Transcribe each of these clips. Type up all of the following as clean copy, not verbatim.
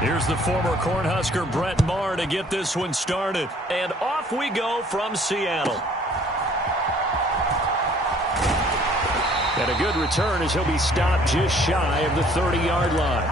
Here's the former Cornhusker Brett Maher to get this one started. And off we go from Seattle. And a good return as he'll be stopped just shy of the 30-yard line.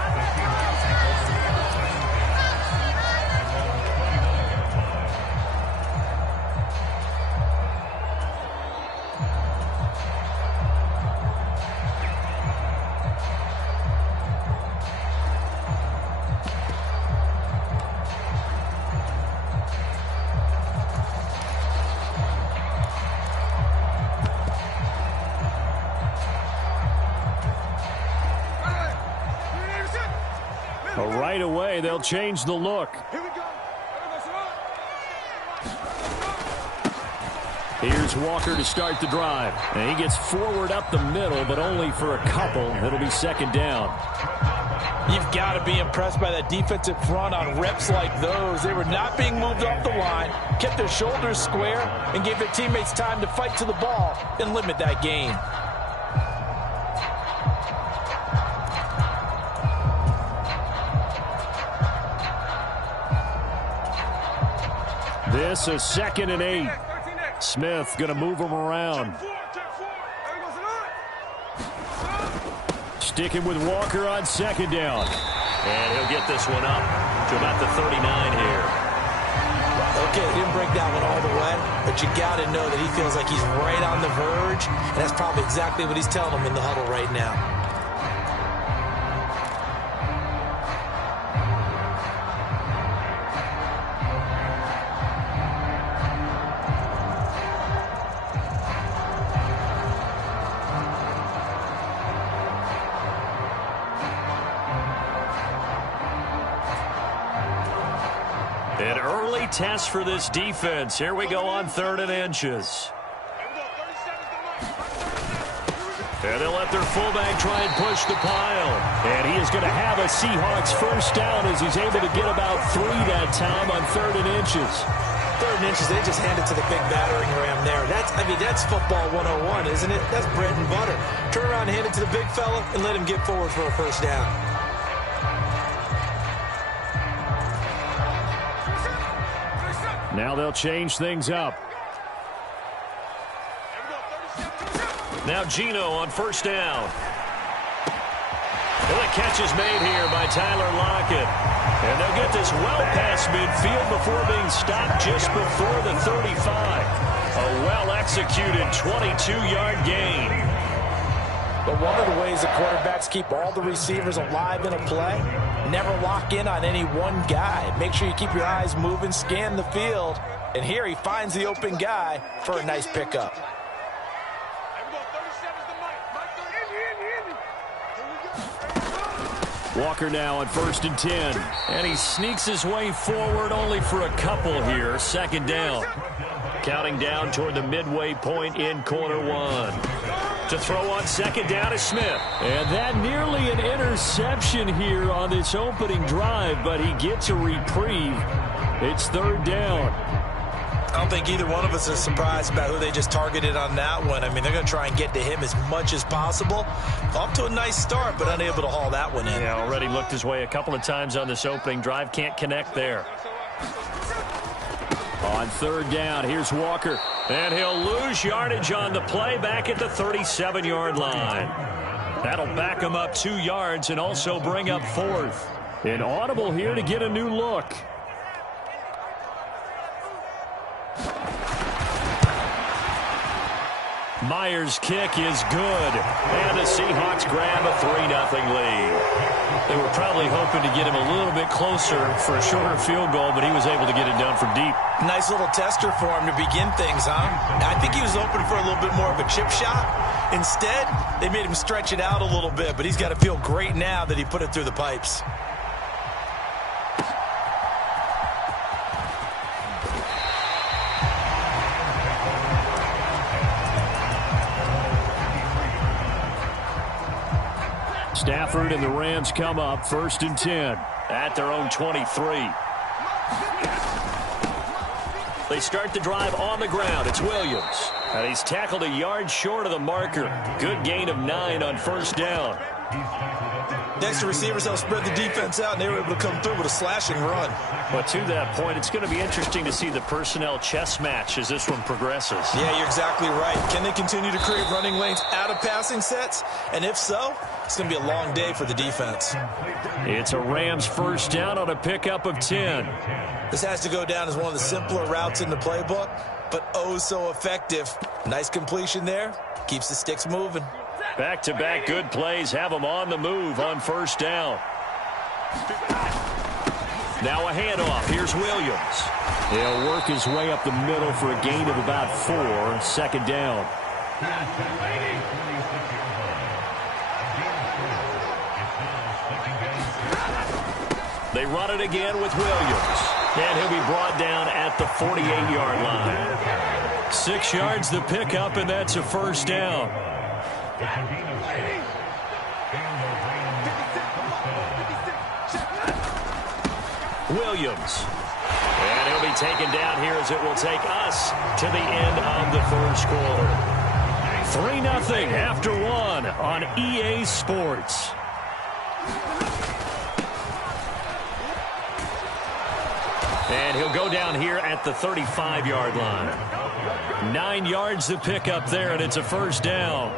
Right away, they'll change the look. Here's Walker to start the drive. And he gets forward up the middle, but only for a couple. It'll be second down. You've got to be impressed by that defensive front on reps like those. They were not being moved off the line, kept their shoulders square, and gave their teammates time to fight to the ball and limit that gain. This is 2nd and 8. Smith going to move him around. Sticking with Walker on second down. And he'll get this one up to about the 39 here. Okay, didn't break that one all the way, but you got to know that he feels like he's right on the verge, and that's probably exactly what he's telling him in the huddle right now. An early test for this defense. Here we go on 3rd and inches. And they'll let their fullback try and push the pile. And he is going to have a Seahawks first down as he's able to get about 3 that time on 3rd and inches. 3rd and inches, they just hand it to the big battering ram there. That's football 101, isn't it? That's bread and butter. Turn around and hand it to the big fella and let him get forward for a first down. Now they'll change things up. Now Geno on first down. And the catch is made here by Tyler Lockett. And they'll get this well past midfield before being stopped just before the 35. A well-executed 22-yard gain. But one of the ways the quarterbacks keep all the receivers alive in a play, never lock in on any one guy. Make sure you keep your eyes moving, scan the field. And here he finds the open guy for a nice pickup. Walker now on 1st and 10. And he sneaks his way forward only for a couple here. 2nd down. Counting down toward the midway point in quarter 1. To throw on 2nd down is Smith. And that nearly an interception here on this opening drive, but he gets a reprieve. It's 3rd down. I don't think either one of us is surprised about who they just targeted on that one. I mean, they're going to try and get to him as much as possible. Off to a nice start, but unable to haul that one in. Yeah, already looked his way a couple of times on this opening drive. Can't connect there. On 3rd down, here's Walker. And he'll lose yardage on the play back at the 37-yard line. That'll back him up 2 yards and also bring up 4th. An audible here to get a new look. Myers' kick is good. And the Seahawks grab a 3-0 lead. They were probably hoping to get him a little bit closer for a shorter field goal, but he was able to get it done from deep. Nice little tester for him to begin things, huh? I think he was open for a little bit more of a chip shot. Instead, they made him stretch it out a little bit, but he's got to feel great now that he put it through the pipes. Stafford and the Rams come up 1st and 10 at their own 23. They start the drive on the ground. It's Williams. And he's tackled a yard short of the marker. Good gain of 9 on 1st down. The extra receivers helped spread the defense out, and they were able to come through with a slashing run. But to that point, it's going to be interesting to see the personnel chess match as this one progresses. Yeah, you're exactly right. Can they continue to create running lanes out of passing sets? And if so, it's going to be a long day for the defense. It's a Rams first down on a pickup of 10. This has to go down as one of the simpler routes in the playbook, but oh so effective. Nice completion there. Keeps the sticks moving. Back-to-back good plays have them on the move on first down. Now a handoff. Here's Williams. He'll work his way up the middle for a gain of about 4. Second down. They run it again with Williams. And he'll be brought down at the 48-yard line. 6 yards the pickup, and that's a first down. Williams. And he'll be taken down here as it will take us to the end of the first quarter. 3-0 after 1 on EA Sports. And he'll go down here at the 35-yard line. 9 yards to pick up there, and it's a first down.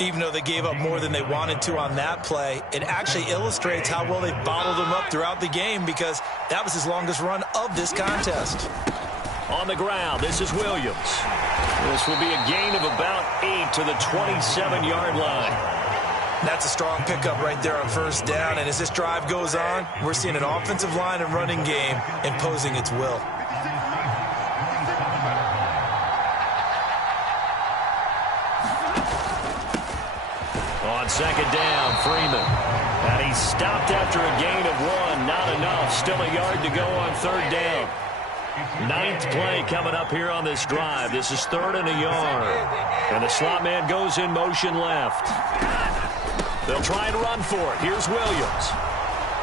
Even though they gave up more than they wanted to on that play, it actually illustrates how well they bottled them up throughout the game, because that was his longest run of this contest. On the ground, this is Williams. This will be a gain of about 8 to the 27-yard line. That's a strong pickup right there on first down, and as this drive goes on, we're seeing an offensive line and running game imposing its will. On second down, Freeman. And he's stopped after a gain of 1. Not enough. Still a yard to go on third down. 9th play coming up here on this drive. This is 3rd and a yard. And the slot man goes in motion left. They'll try and run for it. Here's Williams.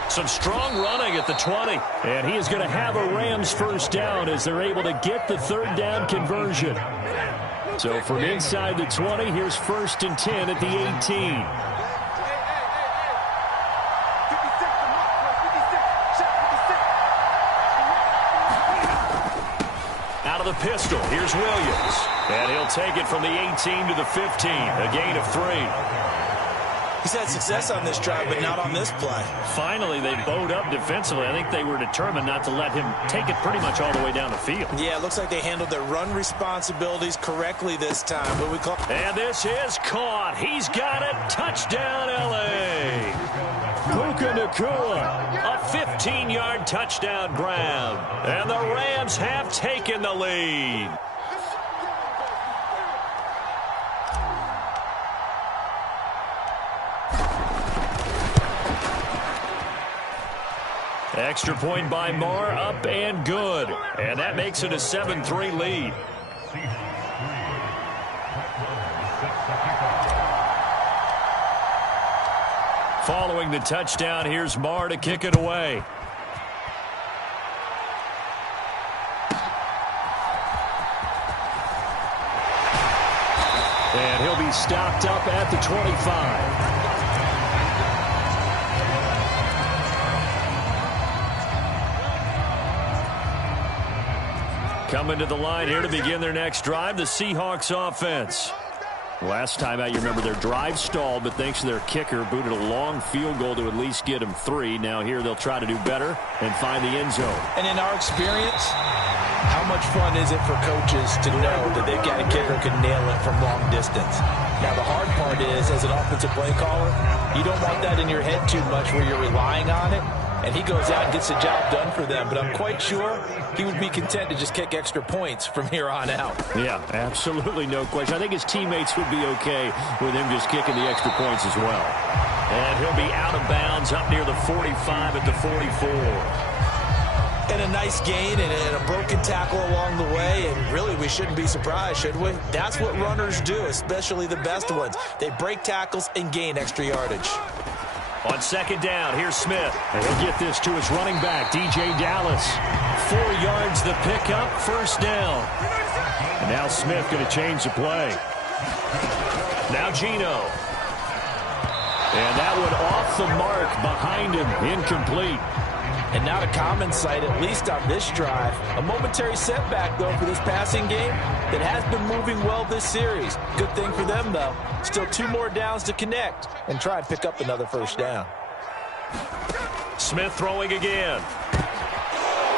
Some strong running at the 20. And he is going to have a Rams first down as they're able to get the third down conversion. So from inside the 20, here's 1st and 10 at the 18. Out of the pistol, here's Williams. And he'll take it from the 18 to the 15, a gain of 3. He's had success on this drive, but not on this play. Finally, they bowed up defensively. I think they were determined not to let him take it pretty much all the way down the field. Yeah, it looks like they handled their run responsibilities correctly this time. But we call. And this is caught. He's got it. Touchdown, L.A. Puka Nacua, a 15-yard touchdown grab. And the Rams have taken the lead. Extra point by Marr, up and good. And that makes it a 7-3 lead. Following the touchdown, here's Marr to kick it away. And he'll be stopped up at the 25. Coming to the line here to begin their next drive, the Seahawks offense. Last time out, you remember their drive stalled, but thanks to their kicker, booted a long field goal to at least get them 3. Now here they'll try to do better and find the end zone. And in our experience, how much fun is it for coaches to know that they've got a kicker who can nail it from long distance? Now, the hard part is, as an offensive play caller, you don't want that in your head too much where you're relying on it. And he goes out and gets the job done for them. But I'm quite sure he would be content to just kick extra points from here on out. Yeah, absolutely no question. I think his teammates would be okay with him just kicking the extra points as well. And he'll be out of bounds up near the 45 at the 44. And a nice gain and a broken tackle along the way. And really, we shouldn't be surprised, should we? That's what runners do, especially the best ones. They break tackles and gain extra yardage. On second down, here's Smith. And he'll get this to his running back, DJ Dallas. 4 yards the pickup, first down. And now Smith going to change the play. Now Geno. And that one off the mark behind him, incomplete. And not a common sight, at least on this drive. A momentary setback, though, for this passing game that has been moving well this series. Good thing for them, though. Still 2 more downs to connect and try and pick up another first down. Smith throwing again.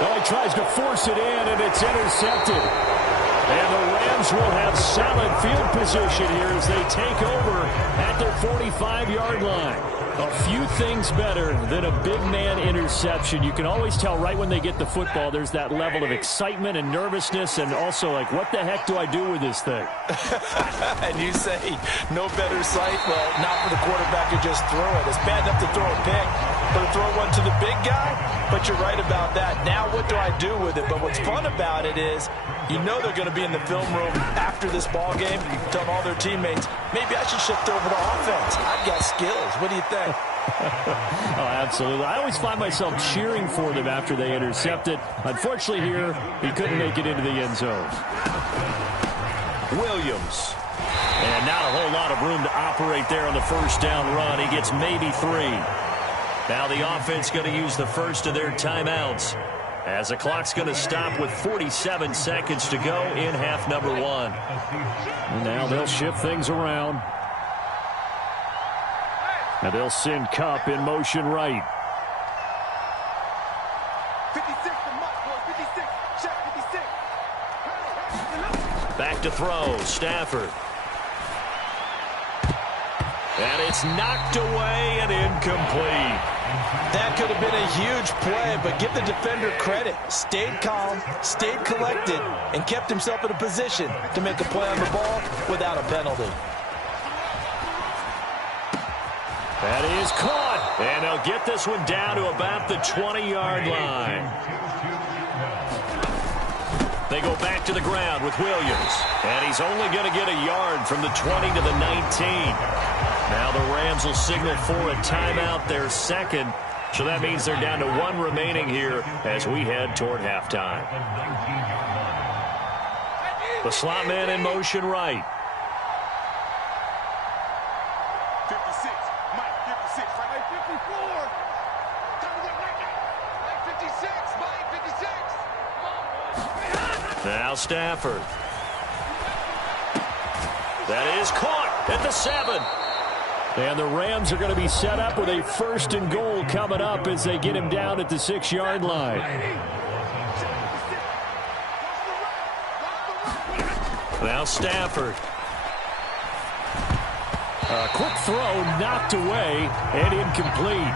Oh, he tries to force it in, and it's intercepted. And the Rams will have solid field position here as they take over at their 45-yard line. A few things better than a big man interception. You can always tell right when they get the football, there's that level of excitement and nervousness, and also like, what the heck do I do with this thing? And you say, no better sight? Well, not for the quarterback who just threw it. It's bad enough to throw a pick, but to throw one to the big guy? But you're right about that. Now what do I do with it? But what's fun about it is, you know they're going to be in the film room after this ball game, telling all their teammates, maybe I should shift over to offense. I've got skills. What do you think? Oh, absolutely. I always find myself cheering for them after they intercept it. Unfortunately here, he couldn't make it into the end zone. Williams. And not a whole lot of room to operate there on the first down run. He gets maybe 3. Now the offense going to use the first of their timeouts, as the clock's going to stop with 47 seconds to go in half number 1. And now they'll shift things around. And they'll send Kupp in motion right. 56 to Mike, boy. 56. Check 56. Back to throw. Stafford. And it's knocked away and incomplete. That could have been a huge play, but give the defender credit. Stayed calm, stayed collected, and kept himself in a position to make a play on the ball without a penalty. That is caught, and they'll get this one down to about the 20-yard line. They go back to the ground with Williams, and he's only going to get a yard from the 20 to the 19. Now the Rams will signal for a timeout, their second, so that means they're down to 1 remaining here as we head toward halftime. The slot man in motion right. 56. Mike, 56. Mike, 54. Time to get Mike 56. Mike, 56. Now Stafford. That is caught at the 7. And the Rams are going to be set up with a 1st and goal coming up as they get him down at the 6-yard line. Now Stafford. A quick throw knocked away and incomplete.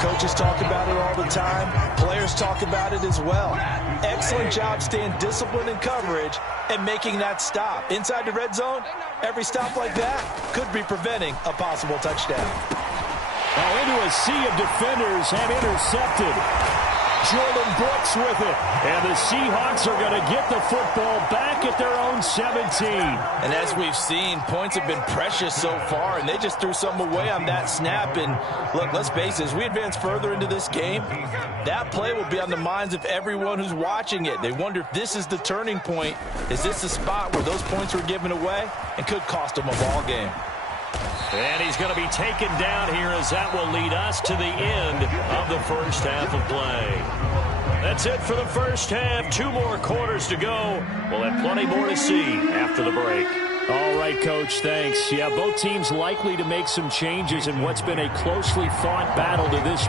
Coaches talk about it all the time. Players talk about it as well. Excellent job staying disciplined in coverage and making that stop. Inside the red zone, every stop like that could be preventing a possible touchdown. Oh, into a sea of defenders and intercepted. Jordan Brooks with it. And the Seahawks are going to get the football back at their own 17. And as we've seen, points have been precious so far, and they just threw some away on that snap. And look, let's face it, as we advance further into this game, that play will be on the minds of everyone who's watching it. They wonder if this is the turning point. Is this the spot where those points were given away and could cost them a ball game? And he's going to be taken down here as that will lead us to the end of the first half of play. That's it for the first half. 2 more quarters to go. We'll have plenty more to see after the break. All right, Coach, thanks. Yeah, both teams likely to make some changes in what's been a closely fought battle to this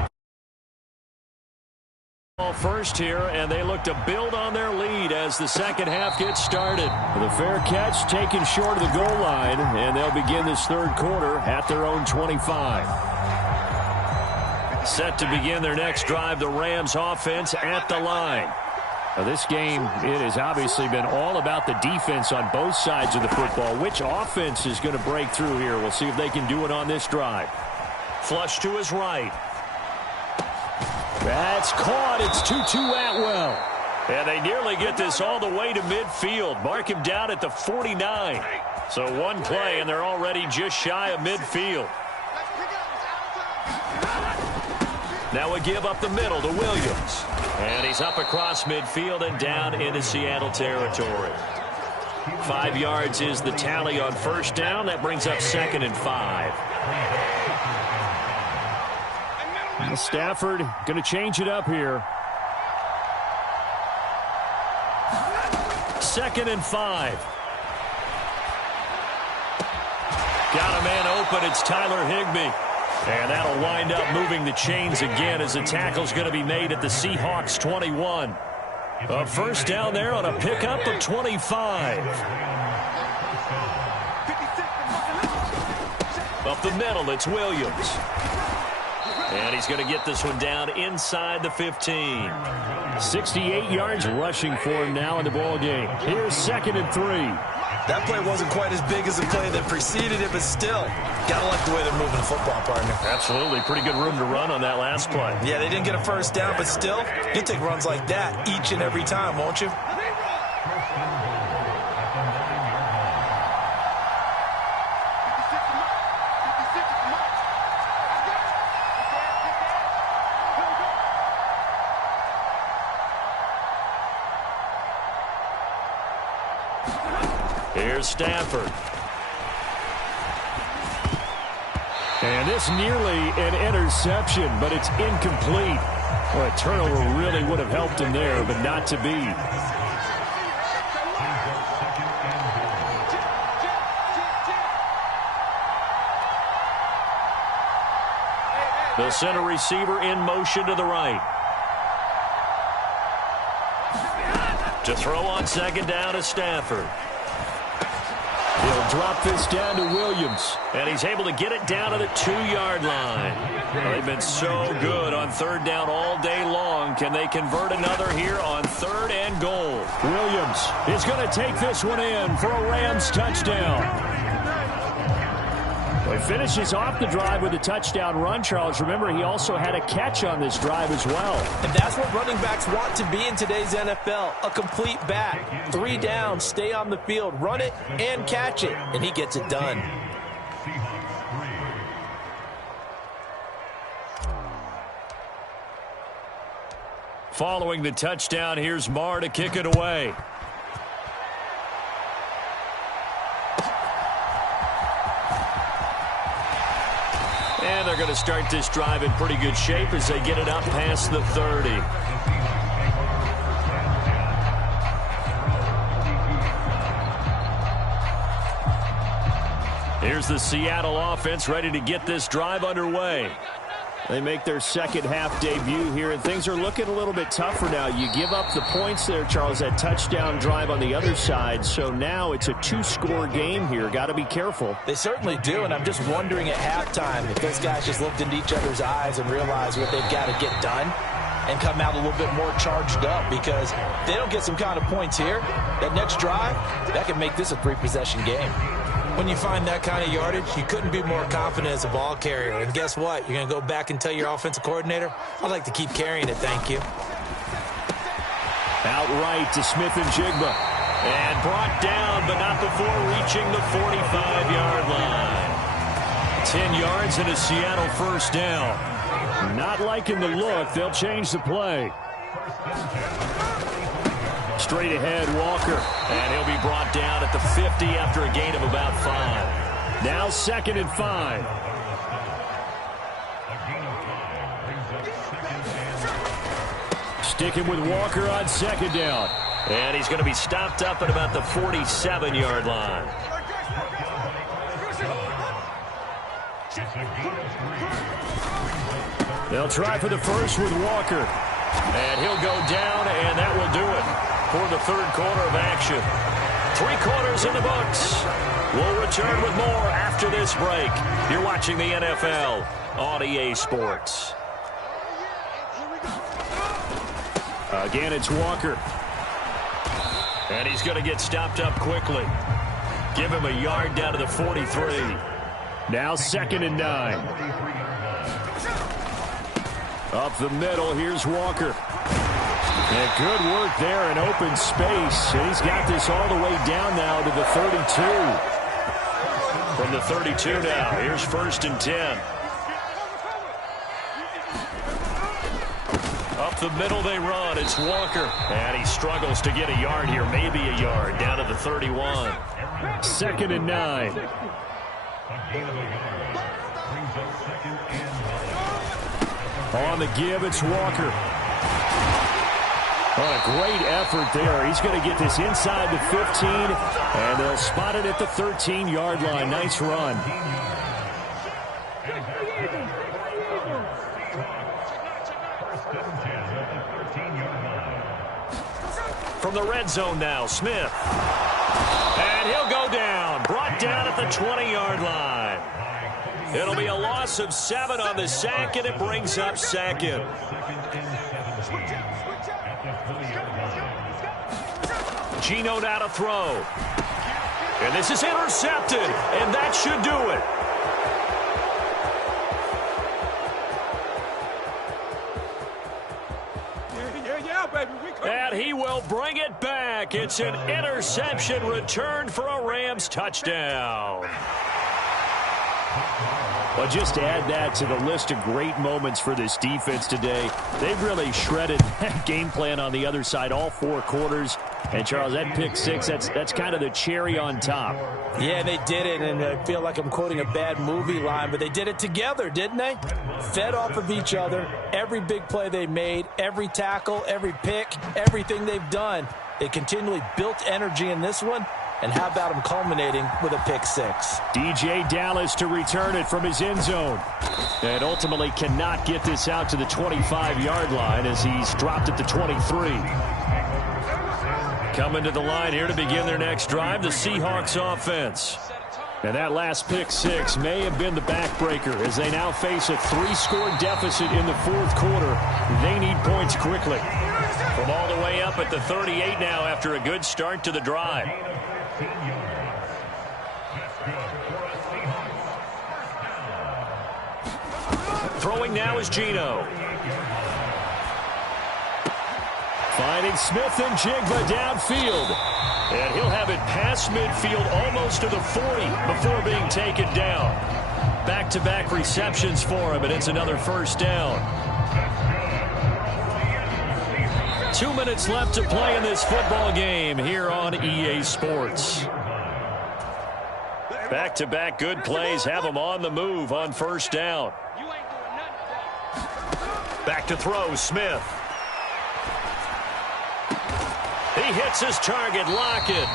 first here, and they look to build on their lead as the second half gets started. The fair catch taken short of the goal line, and they'll begin this third quarter at their own 25. Set to begin their next drive, the Rams offense at the line. Now this game, it has obviously been all about the defense on both sides of the football. Which offense is going to break through here? We'll see if they can do it on this drive. Flush to his right. That's caught. It's Tutu Atwell. And they nearly get this all the way to midfield. Mark him down at the 49. So one play, and they're already just shy of midfield. Now a give up the middle to Williams. And he's up across midfield and down into Seattle territory. 5 yards is the tally on first down. That brings up 2nd and 5. Well, Stafford going to change it up here. 2nd and 5. Got a man open. It's Tyler Higbee. And that'll wind up moving the chains again as the tackle's going to be made at the Seahawks 21. A first down there on a pickup of 25. Up the middle, it's Williams. And he's going to get this one down inside the 15. 68 yards rushing for him now in the ball game. Here's 2nd and 3. That play wasn't quite as big as the play that preceded it, but still, gotta like the way they're moving the football, partner. Absolutely. Pretty good room to run on that last play. Yeah, they didn't get a first down, but still, you'll take runs like that each and every time, won't you? Here's Stafford. And this nearly an interception, but it's incomplete. Well, a turnover really would have helped him there, but not to be. The center receiver in motion to the right. To throw on 2nd down is Stafford. He'll drop this down to Williams. And he's able to get it down to the 2-yard line. Well, they've been so good on 3rd down all day long. Can they convert another here on 3rd and goal? Williams is going to take this one in for a Rams touchdown. Well, he finishes off the drive with a touchdown run, Charles. Remember, he also had a catch on this drive as well. And that's what running backs want to be in today's NFL, a complete back. 3 down, stay on the field, run it, and catch it. And he gets it done. Following the touchdown, here's Marr to kick it away. And they're going to start this drive in pretty good shape as they get it up past the 30. Here's the Seattle offense ready to get this drive underway. They make their second half debut here, and things are looking a little bit tougher now. You give up the points there, Charles, that touchdown drive on the other side. So now it's a 2-score game here. Got to be careful. They certainly do, and I'm just wondering at halftime if those guys just looked into each other's eyes and realized what they've got to get done and come out a little bit more charged up, because if they don't get some kind of points here, that next drive, that can make this a 3-possession game. When you find that kind of yardage, you couldn't be more confident as a ball carrier. And guess what? You're going to go back and tell your offensive coordinator, I'd like to keep carrying it, thank you. Outright to Smith and Jigba. And brought down, but not before reaching the 45-yard line. 10 yards and a Seattle first down. Not liking the look. They'll change the play. Straight ahead, Walker. And he'll be brought down at the 50 after a gain of about 5. Now 2nd and 5. Sticking with Walker on 2nd down. And he's going to be stopped up at about the 47-yard line. They'll try for the first with Walker. And he'll go down, and that will do it for the 3rd quarter of action. 3 quarters in the books. We'll return with more after this break. You're watching the NFL on EA Sports. Again, it's Walker. And he's going to get stopped up quickly. Give him a yard down to the 43. Now 2nd and 9. Up the middle, here's Walker. And good work there in open space. And he's got this all the way down now to the 32. From the 32 now, here's 1st and 10. Up the middle they run, it's Walker. And he struggles to get a yard here, maybe a yard, down to the 31. 2nd and 9. On the give, it's Walker. What a great effort there. He's going to get this inside the 15, and they'll spot it at the 13-yard line. Nice run. From the red zone now, Smith. And he'll go down. Brought down at the 20-yard line. It'll be a loss of 7 on the sack, and it brings up second. Geno now to throw. And this is intercepted, and that should do it. And he will bring it back. It's an interception returned for a Rams touchdown. Well, just to add that to the list of great moments for this defense today, they've really shredded that game plan on the other side all 4 quarters. And, Charles, that pick 6, that's kind of the cherry on top. Yeah, they did it, and I feel like I'm quoting a bad movie line, but they did it together, didn't they? Fed off of each other, every big play they made, every tackle, every pick, everything they've done. They continually built energy in this one. And how about him culminating with a pick 6? DJ Dallas to return it from his end zone. And ultimately cannot get this out to the 25-yard line as he's dropped at the 23. Coming to the line here to begin their next drive, the Seahawks offense. And that last pick 6 may have been the backbreaker as they now face a 3-score deficit in the 4th quarter. They need points quickly. From all the way up at the 38 now after a good start to the drive. Throwing now is Geno. Finding Smith and Jigba downfield. And he'll have it past midfield almost to the 40 before being taken down. Back-to-back receptions for him, and it's another first down. 2 minutes left to play in this football game here on EA Sports. Back-to-back good plays have them on the move on first down. Back to throw, Smith. He hits his target, Lockett.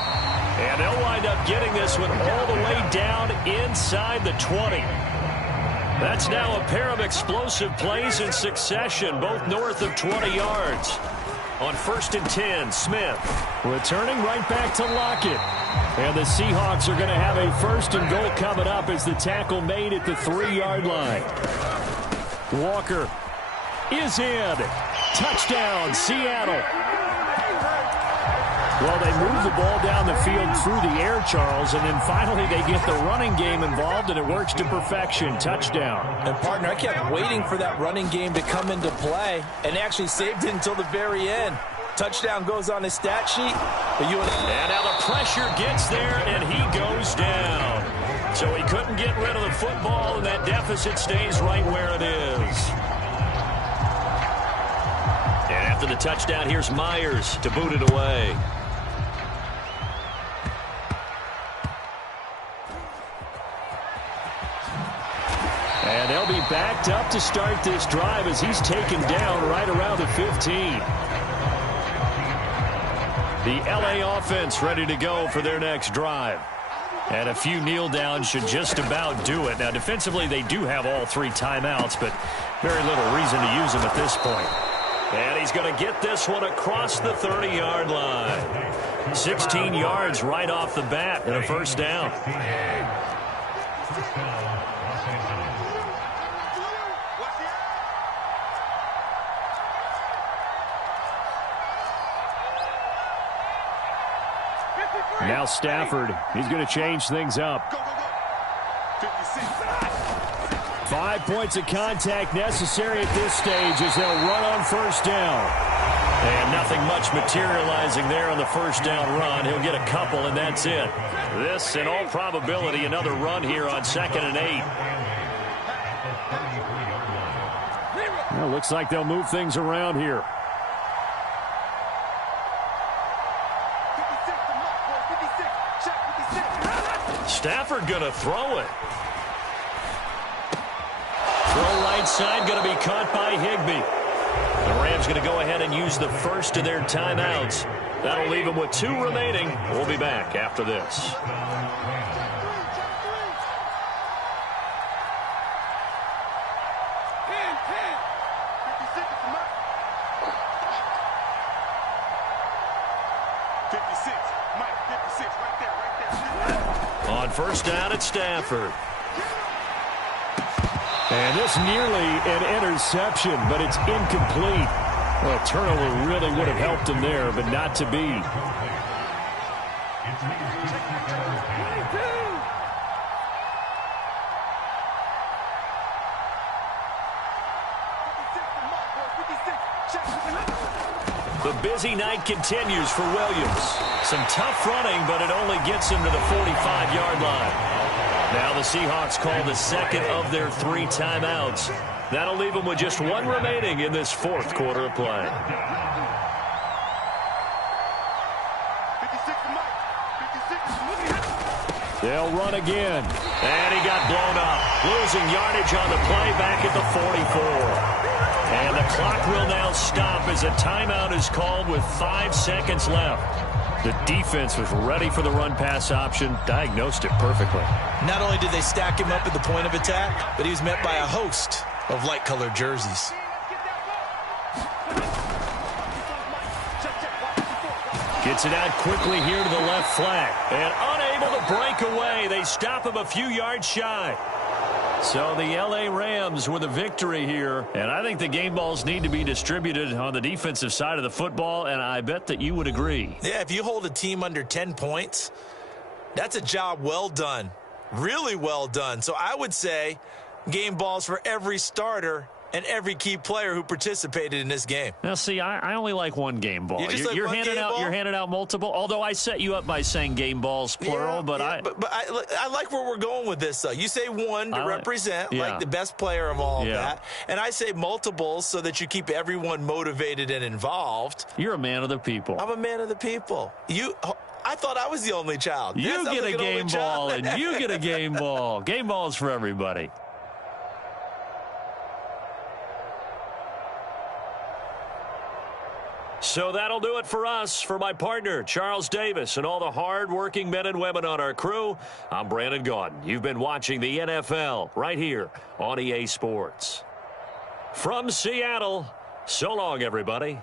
And they'll wind up getting this one all the way down inside the 20. That's now a pair of explosive plays in succession, both north of 20 yards. On 1st and 10, Smith returning right back to Lockett. And the Seahawks are going to have a 1st and goal coming up as the tackle made at the 3-yard line. Walker is in. Touchdown, Seattle. Well, they move the ball down the field through the air, Charles, and then finally they get the running game involved, and it works to perfection. Touchdown. And, partner, I kept waiting for that running game to come into play, and they actually saved it until the very end. Touchdown goes on his stat sheet. And now the pressure gets there, and he goes down. So he couldn't get rid of the football, and that deficit stays right where it is. And after the touchdown, here's Myers to boot it away. And they'll be backed up to start this drive as he's taken down right around the 15. The LA offense ready to go for their next drive. And a few kneel downs should just about do it. Now, defensively, they do have all 3 timeouts, but very little reason to use them at this point. And he's going to get this one across the 30-yard line. 16 yards right off the bat and a first down. Now Stafford, he's going to change things up. 5 points of contact necessary at this stage as they'll run on first down. And nothing much materializing there on the first down run. He'll get a couple, and that's it. This, in all probability, another run here on 2nd and 8. Well, looks like they'll move things around here. Stafford going to throw it. Throw right outside, going to be caught by Higbee. The Rams going to go ahead and use the first of their timeouts. That'll leave them with 2 remaining. We'll be back after this. On first down at Stafford. And this nearly an interception, but it's incomplete. Well, a turnover really would have helped him there, but not to be. The busy night continues for Williams. Some tough running, but it only gets him to the 45-yard line. Now the Seahawks call the second of their 3 timeouts. That'll leave them with just 1 remaining in this 4th quarter of play. They'll run again. And he got blown up. Losing yardage on the play back at the 44. And the clock will now stop as a timeout is called with 5 seconds left. The defense was ready for the run-pass option, diagnosed it perfectly. Not only did they stack him up at the point of attack, but he was met by a host of light-colored jerseys. Gets it out quickly here to the left flat. And unable to break away. They stop him a few yards shy. So the L.A. Rams with a victory here. And I think the game balls need to be distributed on the defensive side of the football, and I bet that you would agree. Yeah, if you hold a team under 10 points, that's a job well done. Really well done. So I would say game balls for every starter and every key player who participated in this game. Now, see, I only like 1 game ball. You're handing out multiple. Although I set you up by saying game balls plural, but I like where we're going with this. Though you say 1 to represent like the best player of all of that, and I say multiples so that you keep everyone motivated and involved. You're a man of the people. I'm a man of the people. I thought I was the only child. You get a game ball, and you get a game ball. Game balls for everybody. So that'll do it for us. For my partner, Charles Davis, and all the hard-working men and women on our crew, I'm Brandon Gaudin. You've been watching the NFL right here on EA Sports. From Seattle, so long, everybody.